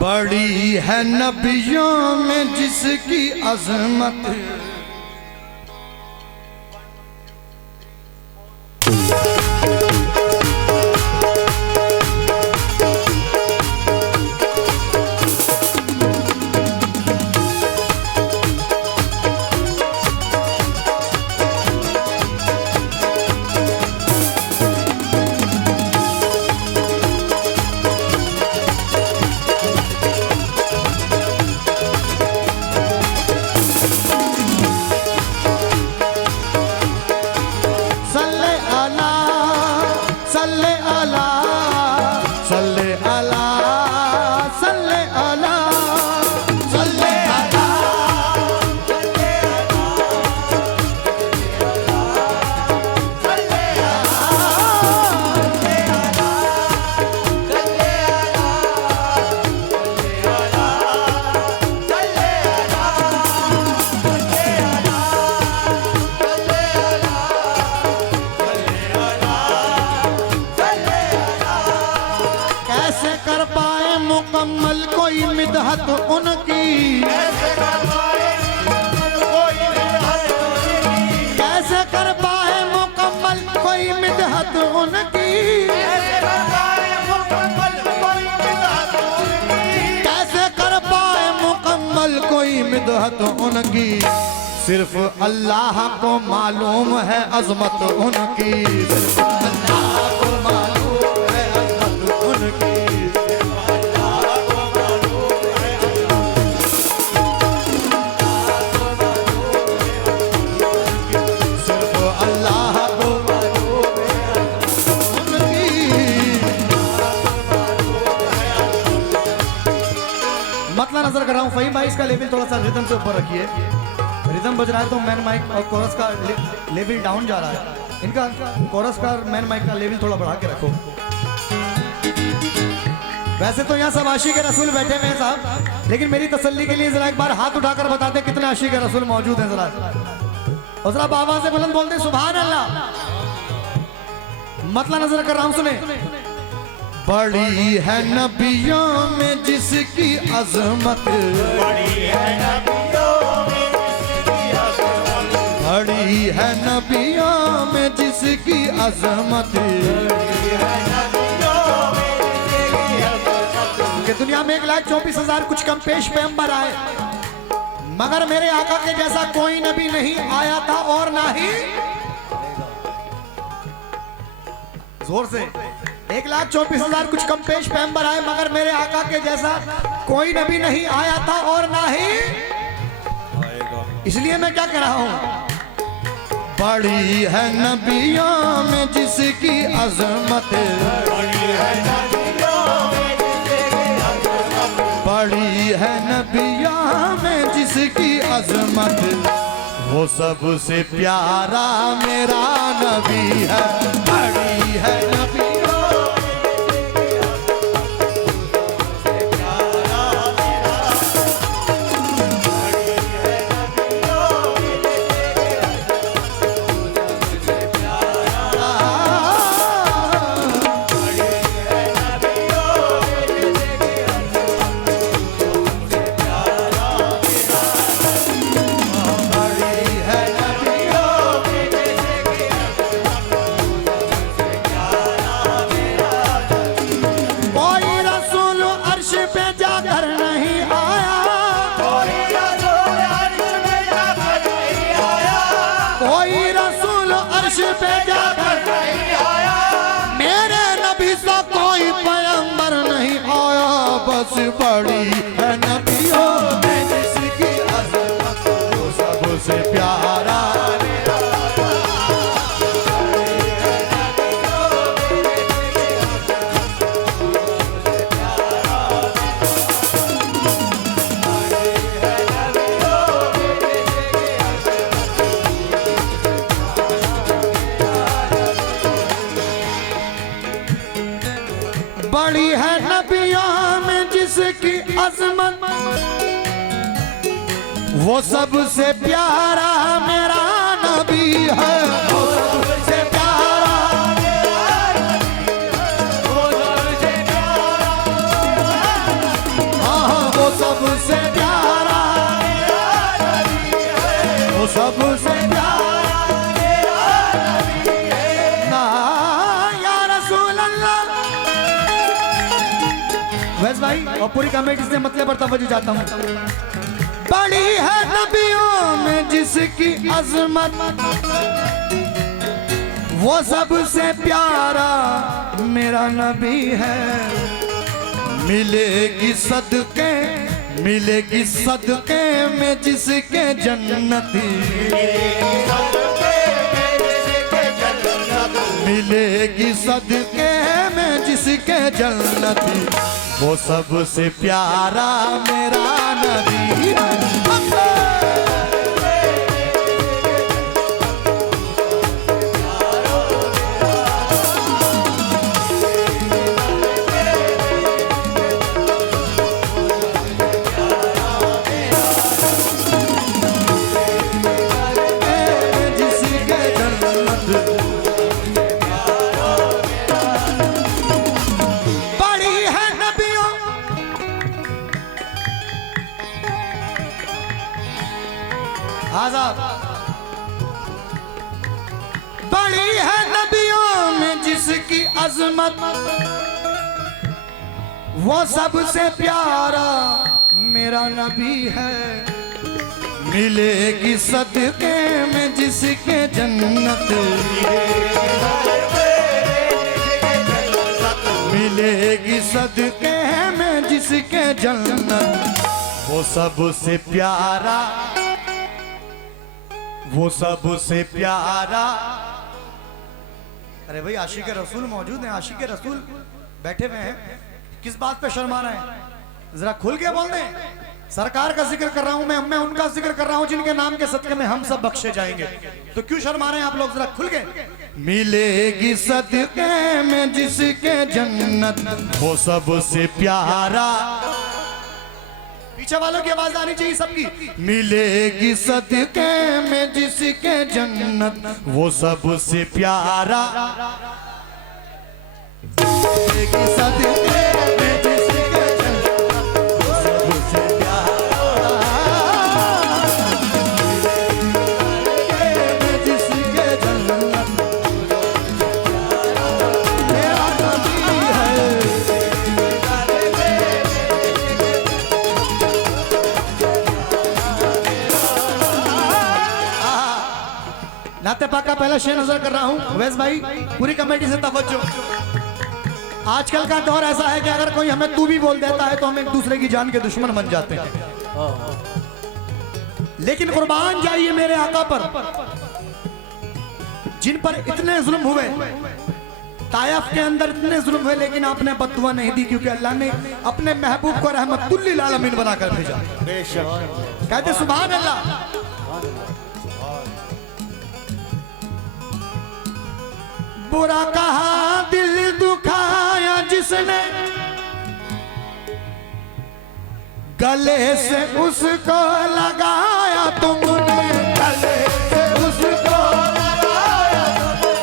बड़ी है नबियों में जिसकी अजमत। मुकम्मल कोई मिदहत उनकी, कैसे कर पाए मुकम्मल कोई मिदहत उनकी, कैसे कर पाए मुकम्मल कोई मिदहत उनकी। सिर्फ अल्लाह को मालूम है अजमत उनकी, सिर्फ अल्लाह को मालूम है अजमत उनकी। मतलब नजर कर रहा हूँ फहीम भाई, इसका लेवल थोड़ा सा रिदम से ऊपर रखिए। रिदम बज रहा है तो मैन माइक और कोरस का लेवल डाउन जा रहा है। इनका कोरस का मैन माइक का लेवल थोड़ा बढ़ा के रखो। वैसे तो यहाँ सब आशिक रसूल बैठे हुए हैं साहब, लेकिन मेरी तसल्ली के लिए जरा एक बार हाथ उठाकर बता दे कितने आशिक रसूल मौजूद हैं जरा, और जरा आवाज से बुलंद बोलते सुभान अल्लाह। मतलब नजर कर रहा हूँ, सुने। बड़ी है नबियों में जिसकी अजमत, बड़ी है नबियों में जिसकी अजमत, बड़ी है नबियों में जिसकी अजमत। कि दुनिया में 1,24,000 कुछ कम पेश पैगंबर आए, मगर मेरे आका के जैसा कोई नबी नहीं आया था और ना ही, जोर से, 1,24,000 कुछ कम पेश पैगंबर आए, मगर मेरे आका के जैसा कोई नबी नहीं आया था और ना ही आएगा। इसलिए मैं क्या कह रहा हूं, बड़ी है नबियों में जिसकी अजमत, बड़ी है नबियों में जिसकी अजमत। वो सबसे प्यारा मेरा नबी है, बड़ी है नबी। बड़ी है नबियों में जिसकी अजमत, वो सबसे प्यारा मेरा। बड़ी है नबियों में जिसकी अजमत, वो सबसे प्यारा मेरा नबी है, वो सबसे प्यारा मेरा नबी है, वो सबसे प्यारा। वैस भाई और पूरी कमेटी से मतलब पर तवज्जो चाहता हूँ। बड़ी है नबियों में जिसकी अजमत, वो सबसे प्यारा मेरा नबी है। मिलेगी सदके में जिसके जन्नती, मिलेगी सदके में जिसके जन्नती, वो सबसे प्यारा मेरा नबी है। बड़ी है नबियों में जिसकी अजमत, वो सबसे प्यारा मेरा नबी है। मिलेगी सदके में जिसके जन्नत, मिलेगी सदके में जिसके जन्नत, वो सबसे प्यारा, वो सबसे प्यारा। अरे भाई आशिक रसूल मौजूद हैं, आशिक रसूल बैठे हुए हैं, किस बात पे शर्मा रहे हैं? जरा खुल के बोल दें। सरकार का जिक्र कर रहा हूं मैं उनका जिक्र कर रहा हूं जिनके नाम के सदके में हम सब बख्शे जाएंगे, तो क्यों शर्मा रहे हैं आप लोग? जरा खुल के। मिलेगी सदके में जिसके जन्नत, वो सबसे प्यारा। पीछे वालों की आवाज आनी चाहिए सबकी। मिलेगी सदके में जिसके जन्नत, वो सबसे प्यारा। मिलेगी सदके में जिसके जन्नत, वो सबसे प्यारा। में जिसके जन्नत, मेरा नबी है। नाते पाक का पहला शेर नजर कर रहा हूं। वैस भाई पूरी कमेटी से तवज्जो। आजकल का दौर ऐसा है कि अगर कोई हमें तू भी बोल देता है तो हम एक दूसरे की जान के दुश्मन बन जाते हैं। लेकिन कुर्बान जाइए मेरे आका पर, जिन पर इतने जुल्म हुए, तायफ के अंदर इतने जुल्म हुए, लेकिन आपने बददुआ नहीं दी, क्योंकि अल्लाह ने अपने महबूब को रहमतुल लिल आलमीन बनाकर भेजा। कहते सुभान अल्लाह। बुरा कहा दिल दुखाया जिसने, गले से उसको लगाया तुमने, गले से उसको लगाया तुमने,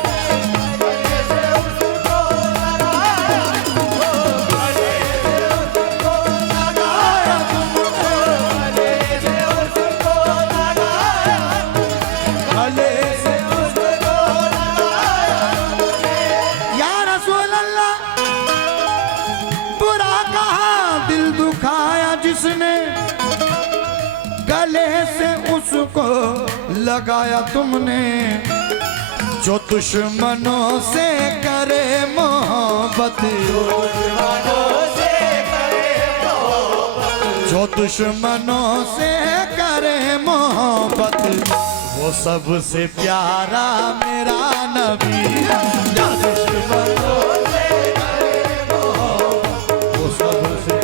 गले से उसको लगाया तुमने, गले से उसको लगाया तुमने, गले से उसको लगाया तुमने, गले से उसको लगाया तुमने। या रसूल अल्लाह, बुरा कहा दिल दुखाया जिसने, गले से उसको लगाया तुमने, जो दुश्मनों से करे मोहब्बत, जो दुश्मनों से करे मोहब्बत, वो सबसे प्यारा मेरा नबी। जो दुश्मनों से करे मोहब्बत, वो सबसे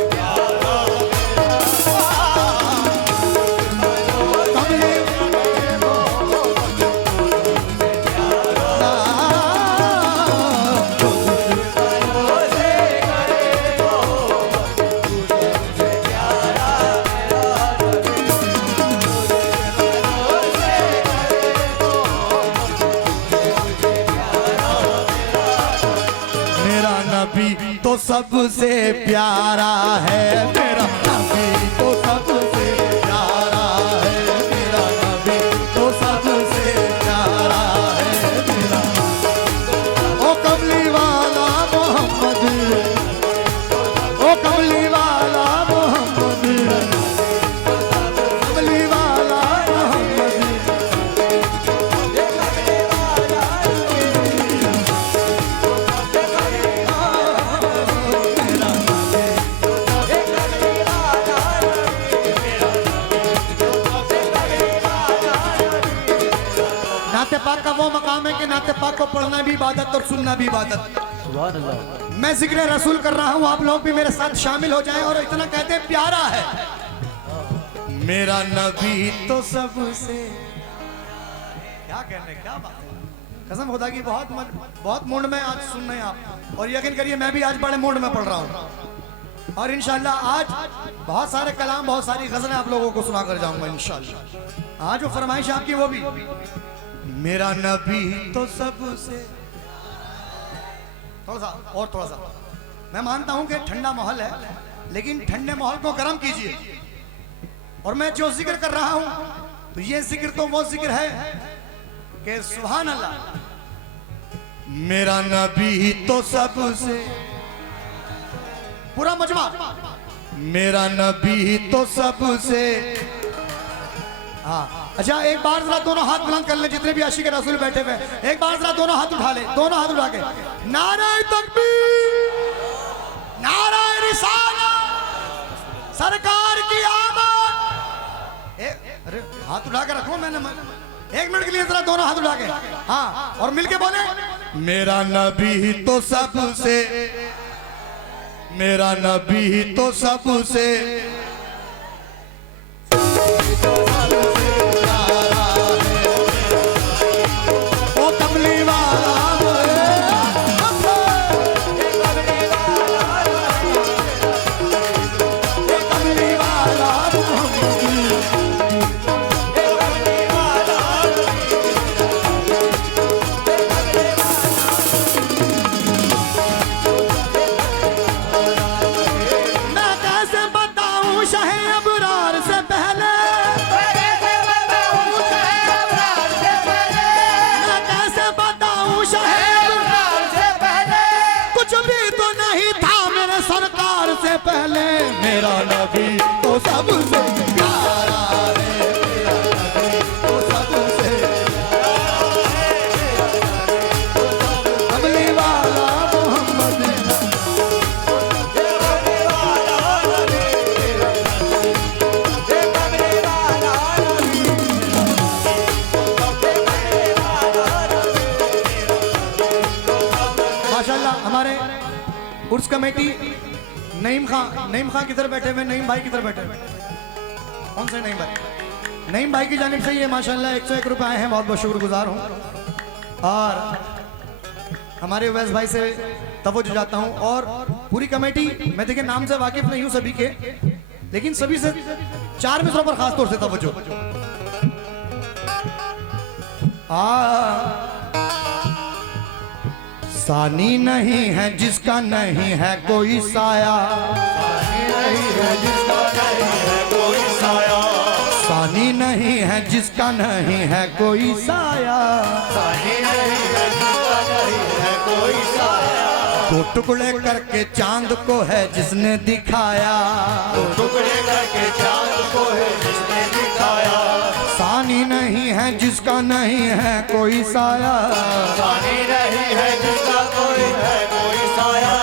तो सबसे प्यारा है मेरा नबी, तो सबसे प्यारा है मेरा नबी, तो सबसे प्यारा है मेरा। ओ कमली वाला मोहम्मद, ओ कमली वाला को पढ़ना भी इबादत और सुनना भी इबादत। सुभान अल्लाह। मैं जिक्र रसूल कर रहा हूँ, आप लोग भी मेरे साथ शामिल हो जाएं। और इतना कहते हैं प्यारा है मेरा नबी तो सबसे, क्या कहने, क्या बात है। कसम खुदा की बहुत मूड में आज सुन रहे हैं आप, और यकीन करिए मैं भी आज बड़े मूड में पढ़ रहा हूँ। और इंशाल्लाह आज बहुत सारे कलाम, बहुत सारी गजलें आप लोगों को सुना कर जाऊंगा इंशाल्लाह। आज वो फरमाइश आपकी वो भी, मेरा नबी तो सबसे। थोड़ा सा मैं मानता हूं कि ठंडा माहौल है, लेकिन ठंडे माहौल को गर्म कीजिए। और मैं जो जिक्र कर रहा हूं तो ये जिक्र तो वो जिक्र है कि सुभान अल्लाह, मेरा नबी तो सबसे, पूरा मजमा, मेरा नबी तो सबसे। हाँ अच्छा, एक बार जरा दोनों हाथ बुलंद कर ले, जितने भी आशिक रसूल बैठे हुए, एक बार जरा दोनों हाथ उठा ले, दोनों हाथ उठा के नाराए तकबीर, नाराए रिसालत, सरकार की आमद। अरे हाथ उठा के रखो, मैंने एक मिनट के लिए जरा दोनों हाथ उठा के, हाँ, और मिलके बोले, मेरा नबी तो सबसे, मेरा नबी तो सबसे, पहले मेरा नबी तो सबसे प्यारा है, मेरा नबी तो सबसे कमली वाला मोहम्मद, माशाल्लाह। हमारे उर्स कमेटी नईम खां किधर बैठे हुए, नईम भाई किधर बैठे हुए, कौन से नईम भाई? नईम भाई की जानिब से ये माशाल्लाह 101 रुपए आए हैं, बहुत बहुत शुक्रगुजार हूँ। और हमारे वैस भाई से तवज्जो जाता हूँ, और पूरी कमेटी, मैं देखिए नाम से वाकिफ नहीं हूँ सभी के, लेकिन सभी से 4 मिसरों पर खास तौर से तवज्जो। सानी नहीं है जिसका नहीं है कोई साया, सानी नहीं है जिसका नहीं है कोई साया, सानी नहीं है जिसका नहीं है कोई साया, सानी नहीं है जिसका नहीं है कोई साया। दो टुकड़े करके चांद को है जिसने दिखाया, दो टुकड़े करके चांद को है जिसने दिखाया। सानी नहीं है जिसका नहीं है कोई साया, सानी नहीं है जिसका कोई है कोई साया।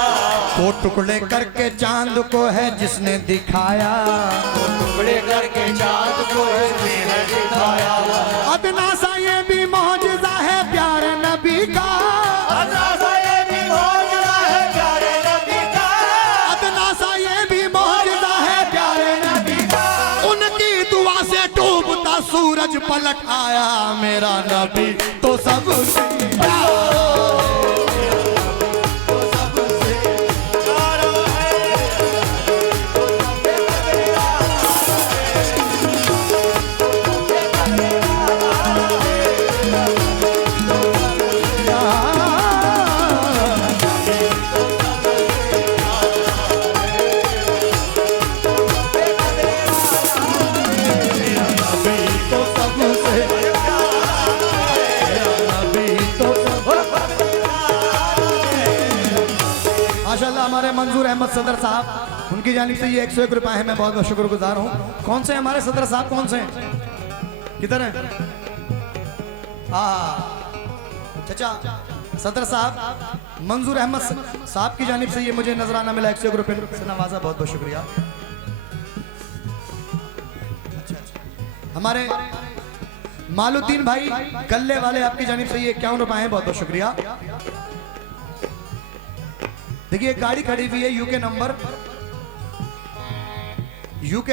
दो टुकड़े करके चांद को है जिसने दिखाया, दो टुकड़े करके चांद को है जिसने दिखाया। अदना सा ये भी मौजज़ा है प्यारे नबी का, अदना सा ये भी मौजज़ा है प्यारे नबी का, अदना सा ये भी मौजज़ा है प्यारे नबी का। उनकी दुआ से डूबता सूरज पलट आया, मेरा नबी तो सबसे हमारे मंजूर अहमद सदर साहब, उनकी जानिब से ये 101 रुपए हैं, मैं बहुत बहुत शुक्रगुजार हूँ। कौन से हमारे सदर साहब, कौन से किधर हैं? चाचा सदर साहब मंजूर अहमद साहब की जानिब से ये मुझे नजराना मिला 101 रुपए से नवाजा, बहुत बहुत शुक्रिया। हमारे मालुद्दीन भाई गल्ले वाले आपकी जानिब से ये 51 रुपए हैं, बहुत बहुत शुक्रिया। देखिए गाड़ी खड़ी हुई है यूके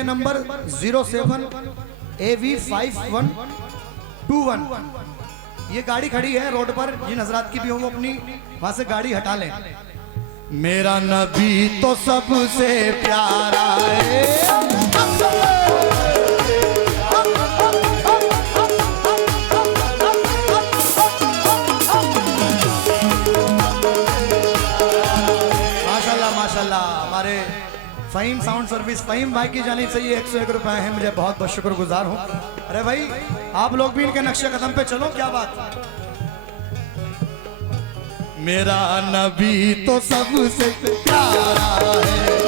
नंबर 07 AV5121। ये गाड़ी खड़ी है रोड पर, जिन हजरात की भी हो वो अपनी वहां से गाड़ी हटा लें। मेरा नबी तो सबसे प्यारा है, माशाल्लाह। हमारे फ़हीम साउंड सर्विस फ़हीम भाई की जानिब से ये 101 रुपए हैं, मुझे बहुत बहुत शुक्रगुजार हूँ। अरे भाई आप लोग भी इनके नक्शे कदम पे चलो, क्या बात। मेरा नबी तो सबसे प्यारा है,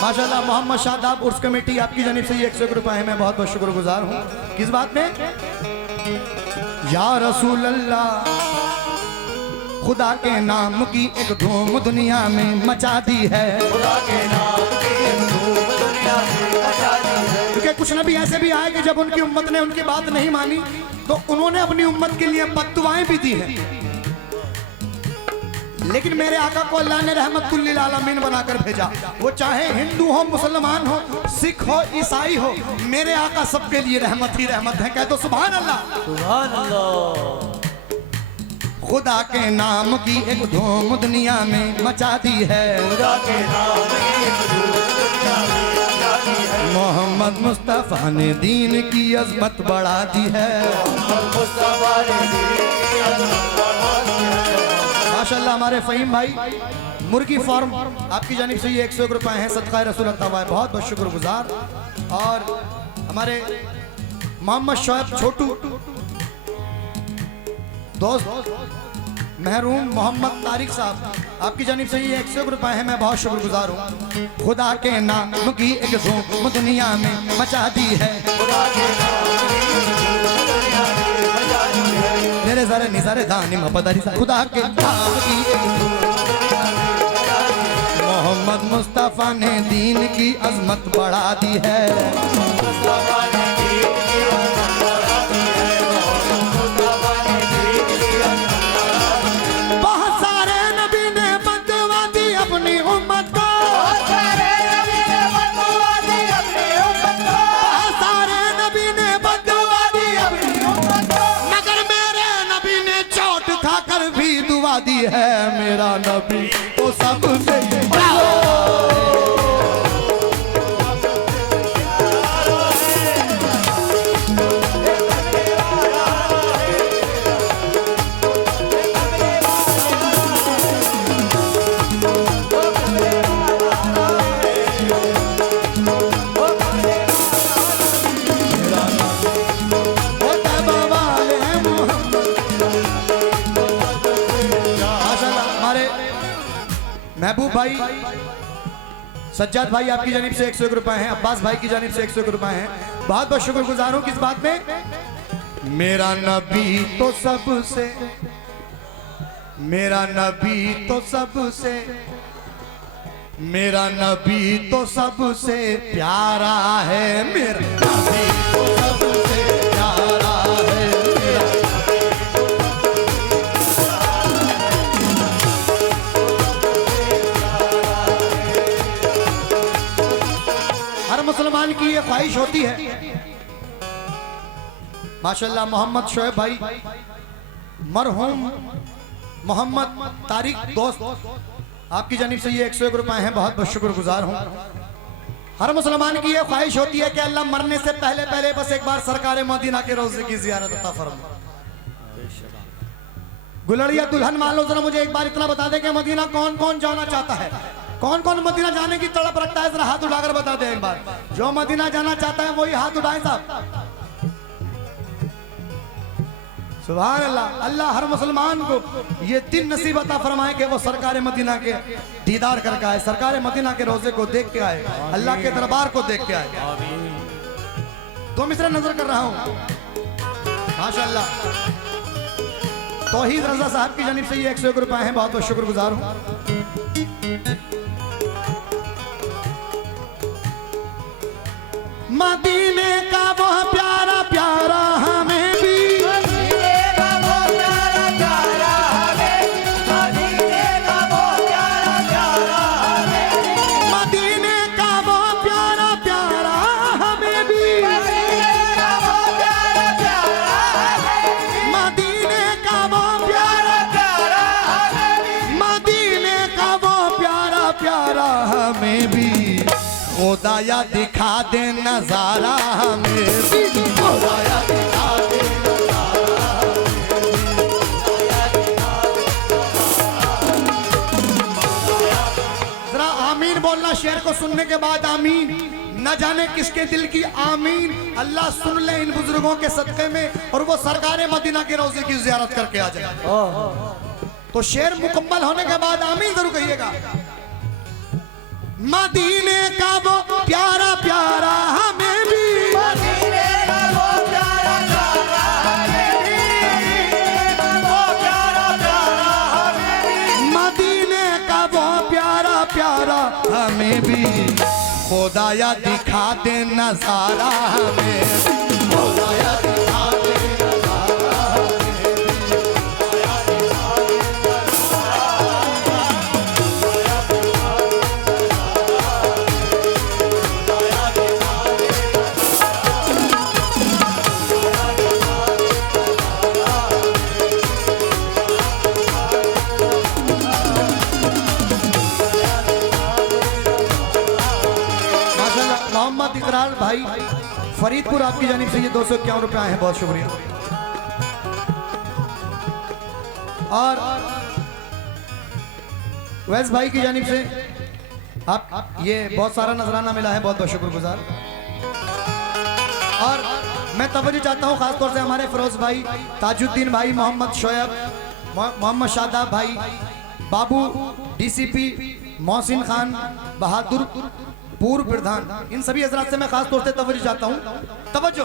माशाल्लाह। मोहम्मद शादाब उर्स कमेटी आपकी जानिब से ये 101 रुपए है, मैं बहुत बहुत शुक्रगुजार हूँ। किस बात में? या रसूल अल्लाह, खुदा के नाम की एक धूम दुनिया में मचा दी है, खुदा के नाम की एक धूम दुनिया में मचा दी है। क्योंकि कुछ नबी ऐसे भी आए कि जब उनकी उम्मत ने उनकी बात नहीं मानी तो उन्होंने अपनी उम्मत के लिए बद्दुआएं भी दी हैं, लेकिन मेरे आका को अल्लाह ने रहमतुल लिल आलमीन बनाकर भेजा। वो चाहे हिंदू हो, मुसलमान हो, सिख हो, ईसाई हो, मेरे आका सबके लिए रहमत ही रहमत है। कह दो सुभान अल्लाह, सुभान अल्लाह। खुदा के नाम की एक धूम दुनिया में मचा दी है, खुदा के नाम की एक धूम दुनिया में मचा दी है। मोहम्मद मुस्तफा ने दीन की अजमत बढ़ा दी है, मोहम्मद मुस्तफा ने दीन की अजमत बढ़ा दी है। माशाल्लाह। हमारे फ़हीम भाई मुर्गी फार्म आपकी जानिब से ये 101 रुपए हैं, सदका रसूल अल्लाह, बहुत बहुत शुक्रगुजार। और हमारे मोहम्मद शोएब छोटू दोस्त महरूम मोहम्मद तारिक साहब आपकी जानिब से ये 101 रुपए हैं, मैं बहुत शुक्रगुजार हूँ। खुदा के नाम की एक धूम दुनिया में मचा दी है, मेरे सारे निसारे दानी मपदारी सा। खुदा के नाम की मोहम्मद मुस्तफा ने दीन की अजमत बढ़ा दी है, बहुत सारे नबी ने बददुआ दी अपनी उम्मत को, बहुत सारे नबी ने बददुआ दी अपनी उम्मत को, बहुत सारे नबी ने बददुआ दी अपनी उम्मत को, मगर मेरे नबी ने चोट खाकर भी दुआ दी है। मेरा नबी तो सबसे महबूब भाई सज्जाद भाई आपकी जानिब से 101 रुपए हैं, अब्बास भाई की जानिब से 101 रुपए हैं, बहुत बहुत शुक्रगुजार हूं। किस बात में? मेरा नबी तो सबसे, मेरा नबी तो सबसे, मेरा नबी तो सबसे प्यारा है, मेरा नबी तो सबसे प्यारा है, मुसलमान की ये ख्वाहिश होती है। माशाल्लाह। मोहम्मद शोएब भाई मरहूम मोहम्मद तारिक दोस्त आपकी जानिब से ये 101 रुपए हैं, बहुत बहुत शुक्रगुजार हूँ। हर मुसलमान की ये ख्वाहिश होती है कि अल्लाह मरने से पहले पहले बस एक बार सरकार मदीना के रोज़े की ज़ियारत अता फरमा। गुलड़िया दुल्हन वालों जरा मुझे एक बार इतना बता दे कि मदीना कौन कौन जाना चाहता है, कौन कौन मदीना जाने की तड़प रखता है, जरा हाथ उठाकर बता दे एक बार। जो मदीना जाना चाहता है वही हाथ उठाए साहब। सुभान अल्लाह। अल्लाह हर मुसलमान को ये 3 नसीब अता फरमाए कि वो सरकार मदीना के दीदार करके आए, सरकार मदीना के रोजे को देख के आए, अल्लाह के दरबार को देख के आए। तो मिसरा नजर कर रहा हूँ माशाअल्लाह। तौहीद रजा साहब की जानिब से ये 101 रुपए हैं, बहुत बहुत शुक्रगुजार हूँ। मदीने का वो प्यारा प्यारा हमें भी, मदीने का वो प्यारा प्यारा हमें, मदीने का वो प्यारा प्यारा हमें, मदीने का वो प्यारा प्यारा हमें भी, मदीने का वो प्यारा प्यारा हमें, मदीने का वो प्यारा प्यारा हमें, मदीने का वो प्यारा प्यारा हमें भी, खुदाया दिखा दे नजारा हमें भी, खुदाया दिखा दे जरा आमीन बोलना शेर को सुनने के बाद आमीन। न जाने किसके दिल की आमीन अल्लाह सुन ले इन बुजुर्गों के सदक़े में और वो सरकार मदीना के रोजे की ज़ियारत करके आ जाए। तो शेर मुकम्मल होने के बाद आमीन जरूर कहिएगा। मदीने का वो प्यारा प्यारा हमें भी, मदीने का वो प्यारा प्यारा हमें, वो प्यारा प्यारा हमें, मदीने का वो प्यारा प्यारा हमें भी, खुदाया दिखा दे नजारा हमें, खुदाया दिखा दे नजारा माशाल्लाह। मोहम्मद इकरार भाई फरीदपुर आपकी जानिब से ये 251 रुपये आए हैं, बहुत शुक्रिया। और वैस भाई की जानिब से आप ये बहुत सारा नजराना मिला है, बहुत बहुत शुक्रगुजार। और मैं तवज्जो चाहता हूँ खासतौर से हमारे फिरोज भाई, ताजुद्दीन भाई, मोहम्मद शोएब, मोहम्मद शादाब भाई, बाबू डीसीपी, मोहसिन खान, बहादुर पूर्व प्रधान, इन सभी हजरात से मैं खास तौर से तवज्जो चाहता हूँ। तवज्जो।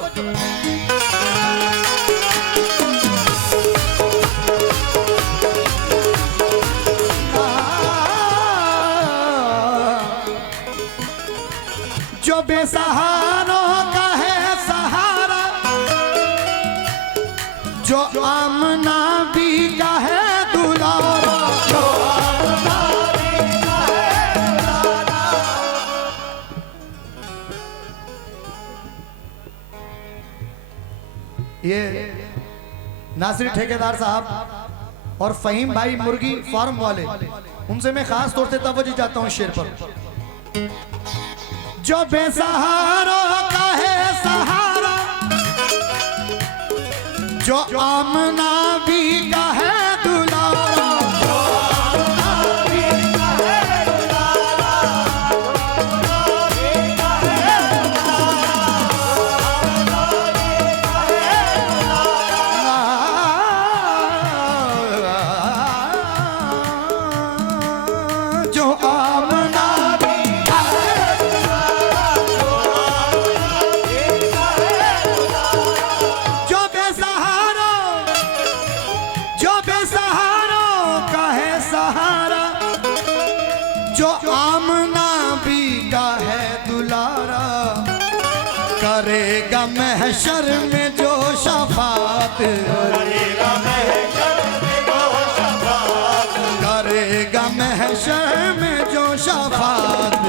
जो बेसहारों का है सहारा, जो आमना भी का है दुलारा, जो आमना भी का है दुलारा। ये नासिर ठेकेदार साहब और फहीम भाई मुर्गी फार्म वाले, उनसे मैं खास तौर से तवज्जो चाहता हूँ शेर पर। जो बेसहारों का है सहारा, जो आमना भी का है दुलारा, जो आमना भी का है दुलारा, जो आमना भी का जो बेसहारों का है सहारा, जो आमना भी का है दुलारा, करेगा महशर में जो शफात, करेगा महशर में जो शफात,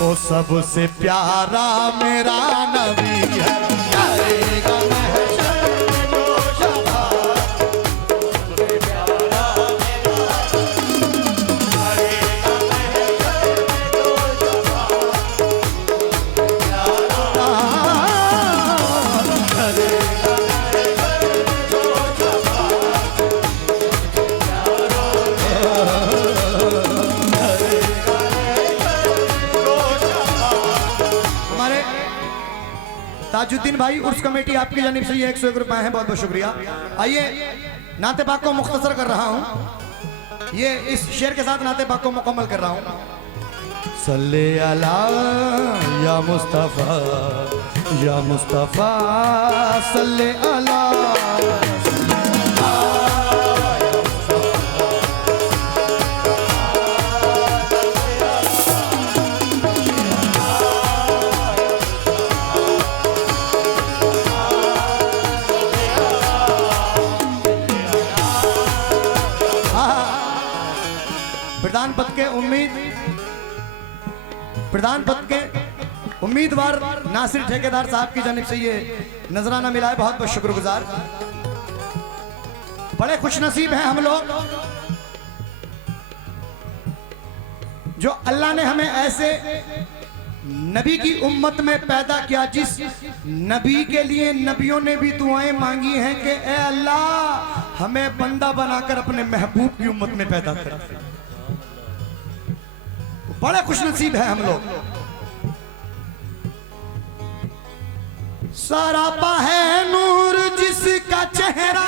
वो सबसे प्यारा मेरा नबी है, करेगा महशर में जो शफात, सबसे प्यारा मेरा करेगा महशर में जो शफात, प्यारा करेगा महशर में जो शफात, हमारे ताजुद्दीन भाई उर्स कमेटी आपकी जानिब से ये 101 रुपए हैं, बहुत बहुत शुक्रिया। आइए नाते पाक को मुख्तसर कर रहा हूँ, ये इस शेर के साथ नाते पाक को मुकम्मल कर रहा हूँ। सल्ले अला या मुस्तफा, या मुस्तफा सल्ले अला, प्रधान पद के उम्मीदवार नासिर ठेकेदार साहब की जानिब से ये नजराना मिला है, बहुत बहुत शुक्रगुजार। बड़े खुशनसीब हैं हम लोग जो अल्लाह ने हमें ऐसे नबी की उम्मत में पैदा किया, जिस नबी के लिए नबियों ने भी दुआएं मांगी हैं कि ए अल्लाह हमें बंदा बनाकर अपने महबूब की उम्मत में पैदा कर। बड़े खुशनसीब हैं हम लोग। सरापा है नूर जिसका चेहरा,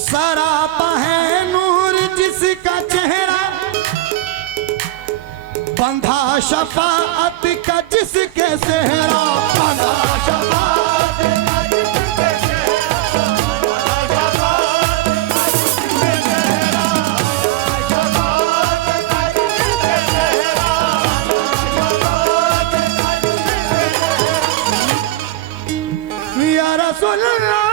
सरापा है नूर जिसका चेहरा, बंधा शफाअत का जिसके सेहरा, बंधा शफाअत का जिसके सेहरा, बंधा शफाअत का जिसके सेहरा, शफाअत का जिसके सेहरा। या रसूल अल्लाह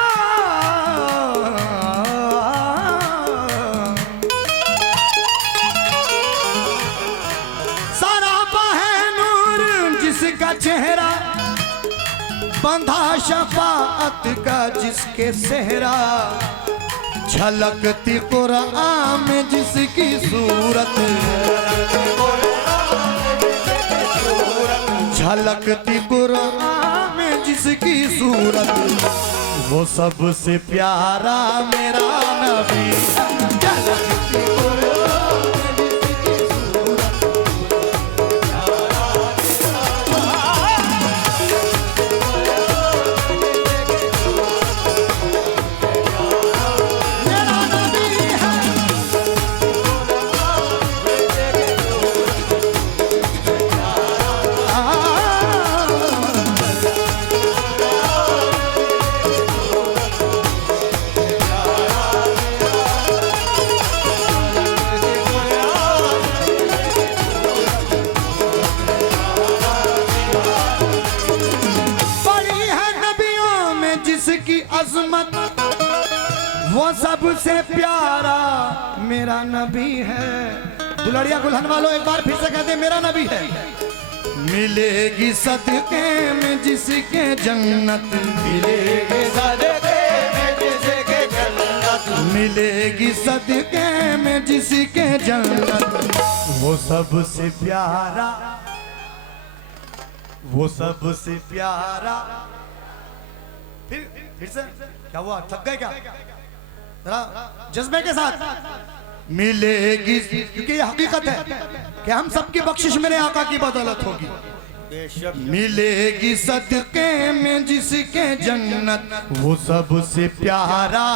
चेहरा, बंधा शफाअत का जिसके सेहरा, झलकती कुरान में जिसकी सूरत, झलकती कुरान में जिसकी सूरत, वो सबसे प्यारा मेरा नबी, झलकती जिसकी अजमत, वो सबसे प्यारा मेरा नबी है। दुलड़िया गुलहन वालों एक बार फिर से कहते मेरा नबी है। मिलेगी सदके में जिसके जन्नत, मिलेगी सदके में जिसके जन्नत, मिलेगी सदके में जिसके जन्नत, वो सबसे प्यारा, वो सबसे प्यारा। फिर से क्या हुआ, थक गए क्या? जरा जज्बे के साथ। मिलेगी, क्योंकि ये हकीकत है कि हम सबकी बख्शिश मेरे आका की बदौलत होगी। मिलेगी सदके में जिसके जन्नत, वो सबसे प्यारा,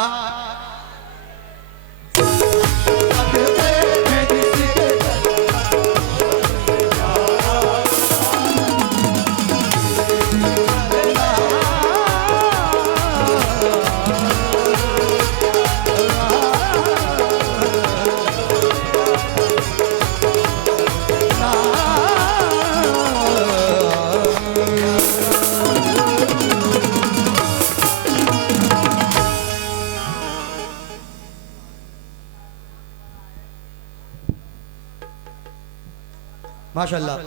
माशाल्लाह।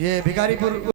ये भिखारीपुर